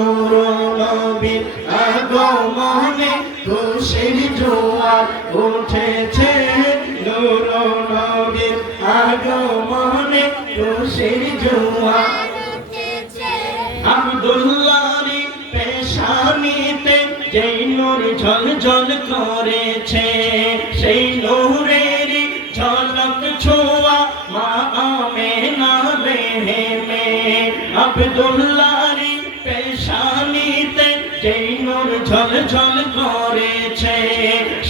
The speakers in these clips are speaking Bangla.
নূর নবীর আগমনে খুশির জোয়ার উঠেছে। নূর নবীর আগমনে খুশির জোয়ার আব্দুল্লাহরি পেশানিতে যেই নূর ঝল ঝল করেছে, সেই ঝলক ছোঁয়া মা আমেনা রেহেমে আব্দুল্লাহরি পেশানিতে যেই নূর ঝল ঝল করেছে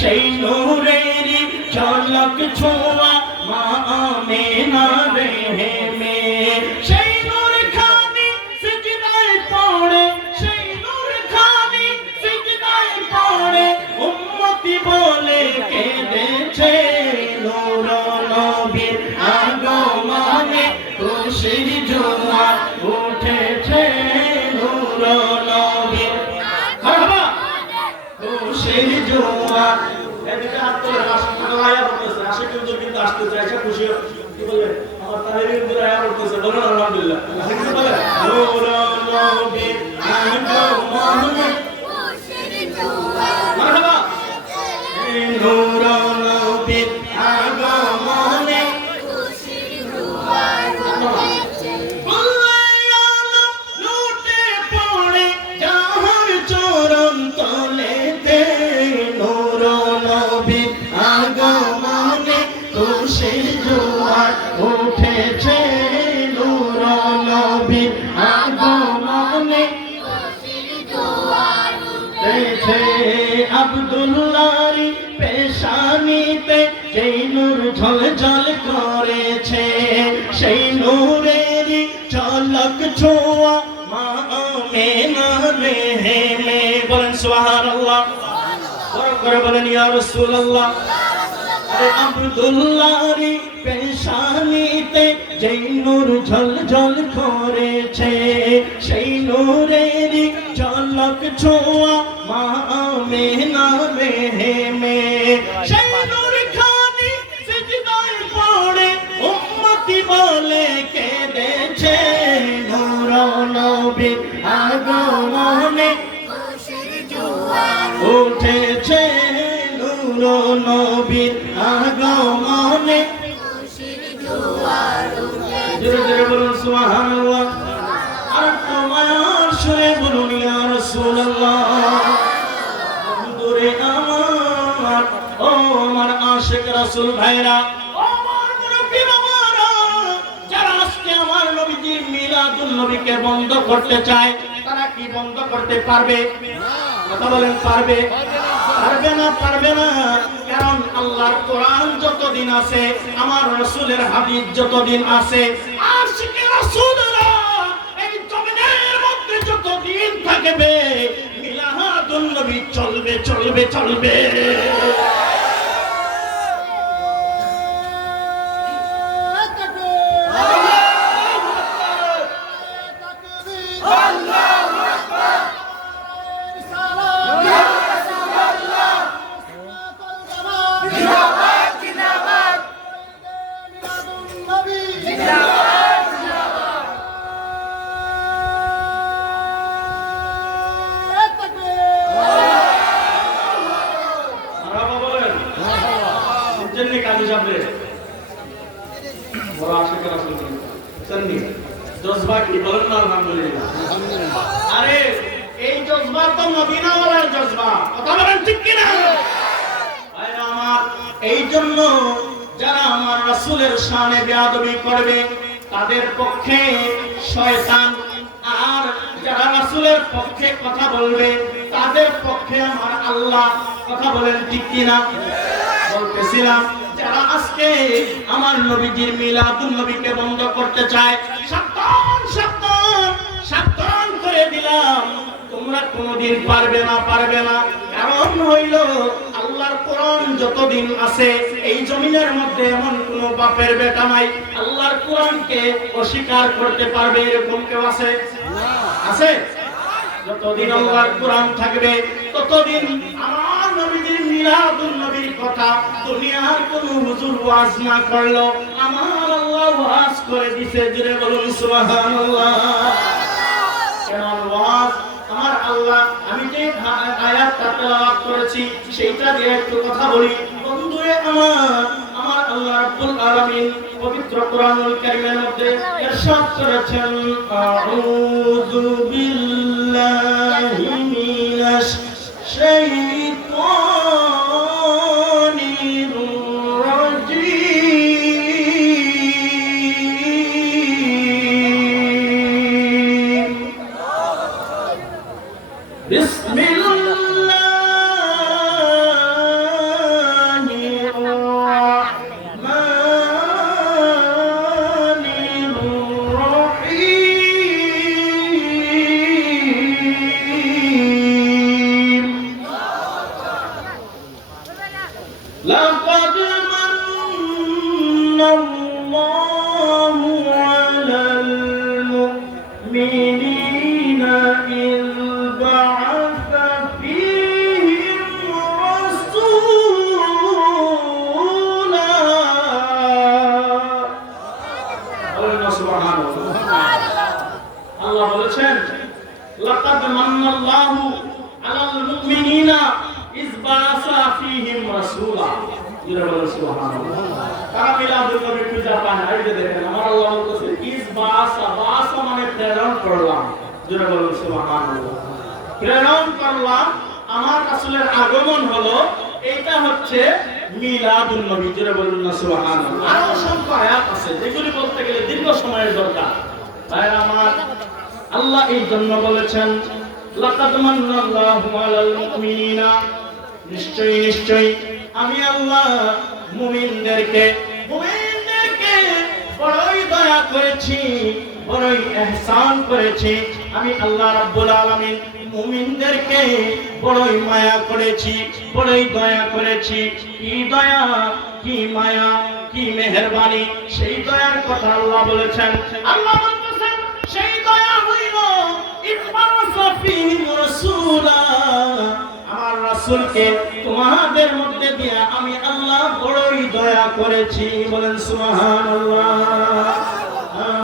সেই নূরের ঝলক ছোঁয়া মা আমেনা। জোয়ার এদিকে আত্মীয় আয়া বলতেছে আশে কিন্তু কিন্তু আসতে চাইছে খুশি কি বলবে আমার তাহলে আলহামদুলিল্লাহ। ঝল ঝল করেছে, সেই নূরেরই ঝলক ছোঁয়া মা আমেনা রেহেমে বলেন সুবহানাল্লাহ। বড় করে বলেন, ইয়া রাসূলুল্লাহ। আব্দুল্লাহরি পেশানিতে যেই নূর ঝল ঝল করেছে, সেই নূরেরই ঝলক ছোঁয়া মা আমেনা রেহেমে নবীর আগমনে উঠেছে নূর নবীর আগমনে। জোরে জোরে বলুন সুবহানাল্লাহ। আর তোমার সুরে বলুন ইয়া রাসূলুল্লাহ। বন্ধুরে আমার ও আমার আশিক রাসূল ভাইরা। নবীকে বন্ধ করতে চায়, তারা কি বন্ধ করতে পারবে? কথা বলেন, পারবে? পারবে না পারবে না। কারণ আল্লাহর কোরআন যতদিন আছে, আমার রাসূলের হাদিস যতদিন আছে যতদিন থাকবে, মিলাদুন নবী চলবে চলবে চলবে। জজবা বলেন না আলহামদুলিল্লাহ। আরে এই জজবা তো মদিনা ওয়ালার জজবা কথা বলেন ঠিক কি না ভাই আমার এই জন্য যারা আমার রাসূলের শানে বেয়াদবি করবে তাদের পক্ষে শয়তান আর যারা রাসূলের পক্ষে কথা বলবে তাদের পক্ষে আমার আল্লাহ কথা বলেন ঠিক কি না বলতেছিলাম যারা আজকে আমার নবীজির মিলাদুন নবীকে বন্ধ করতে চায় কোনোদিন পারবে না পারবে না। কারণ হইল, আল্লাহর কোরআন যতদিন আছে, এই জমিনের মধ্যে এমন কোন বাপের বেটা নাই। আল্লাহর কোরআনকে অস্বীকার করতে পারবে, এরকম কেউ আছে? আছে? যতদিন আল্লাহর কোরআন থাকবে, ততদিন আমার নবীদের মিলাদুন নবীর কথা দুনিয়ার কোন হুজুর ওয়াজ না করল। আমার আল্লাহ ওয়াজ করে দিছে জুড়ে বলুন সুবহানাল্লাহ। কেন আমি যে আয়াত তেলাওয়াত করেছি, সেইটা দিয়ে একটু কথা বলি। বন্ধুরে আমার আমার আল্লাহ রাব্বুল আলামিন পবিত্র কোরআনুল কারীমের মধ্যে ইরশাদ করেছেন, আউযু বিল্লাহি মিনাশ শাইতানির بسم الله الرحمن الرحيم لقد من الله على المؤمنين আল্লাহ বলেছেন, লাকাদ মান্নাল্লাহু আলাল মুমিনিনা ফীহিম রাসূলা। মানে করলাম। আমার আগমন হলো এটা হচ্ছে মিলাদুন নবী। যারা বলুন না, সুবহানাল্লাহ। আরও অসংখ্য আয়াত আছে, যেগুলি বলতে গেলে দীর্ঘ সময়ের দরকার। আল্লাহ এই জন্য বলেছেন, লাকাদ মান্নাল্লাহু আলাল আমি আল্লাহ মুমিনদেরকে মুমিনদেরকে বড়ই দয়া করেছি, বড়ই করেছি। আমি আল্লাহ রাব্বুল আলামিন মুমিনদেরকে বড়ই মায়া করেছি, বড়ই দয়া করেছি। কি দয়া, কি মায়া, কি মেহেরবানি, সেই দয়ার কথা আল্লাহ বলেছেন। আল্লাহ রাসূলকে তোমাদের মধ্যে দিয়ে আমি আল্লাহ বড়ই দয়া করেছি। বলেন সুবহানাল্লাহ।